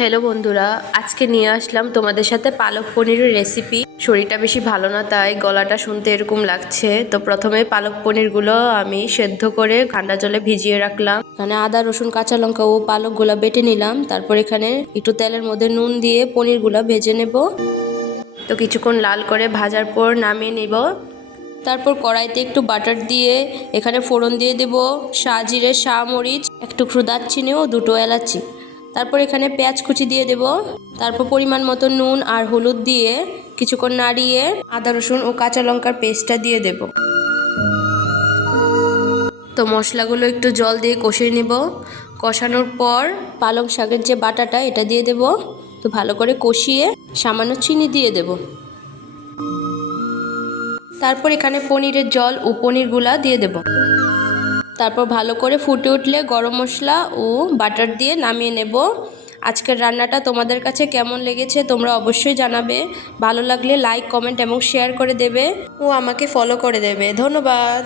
Hello বন্ধুরা, আজকে নিয়ে আসলাম তোমাদের সাথে পালক পনিরের রেসিপি। শরীরটা বেশি ভালো না, তাই গলাটা শুনতে এরকম লাগছে। তো প্রথমে পালক পনিরগুলো আমি সেদ্ধ করে ঠান্ডা জলে ভিজিয়ে রাখলাম। এখানে আদা, রসুন, কাঁচা লঙ্কা ও পালকগুলো বেটে নিলাম। তারপর এখানে একটু তেলের মধ্যে নুন দিয়ে পনিরগুলো ভেজে নেব। তো কিছুক্ষণ লাল করে ভাজার পর নামিয়ে নিব। তারপর কড়াইতে একটু বাটার দিয়ে এখানে ফোড়ন দিয়ে দেব শাহজিরে, শাহমরিচ, এক টুকরো দারচিনি ও দুটো এলাচি। তারপর এখানে পেঁয়াজ কুচি দিয়ে দেব। তারপর পরিমাণ মতো নুন আর হলুদ দিয়ে কিছুক্ষণ নাড়িয়ে আদা, রসুন ও কাঁচা লঙ্কার পেস্টটা দিয়ে দেব। তো মশলাগুলো একটু জল দিয়ে কষিয়ে নিব। কষানোর পর পালং শাকের যে বাটাটা এটা দিয়ে দেব। তো ভালো করে কষিয়ে সামান্য চিনি দিয়ে দেব। তারপর এখানে পনিরের জল ও পনিরগুলা দিয়ে দেব। তারপর ভালো করে ফুটে উঠলে গরম মশলা ও বাটার দিয়ে নামিয়ে নেব। আজকের রান্নাটা তোমাদের কাছে কেমন লেগেছে তোমরা অবশ্যই জানাবে। ভালো লাগলে লাইক, কমেন্ট এবং শেয়ার করে দেবে ও আমাকে ফলো করে দেবে। ধন্যবাদ।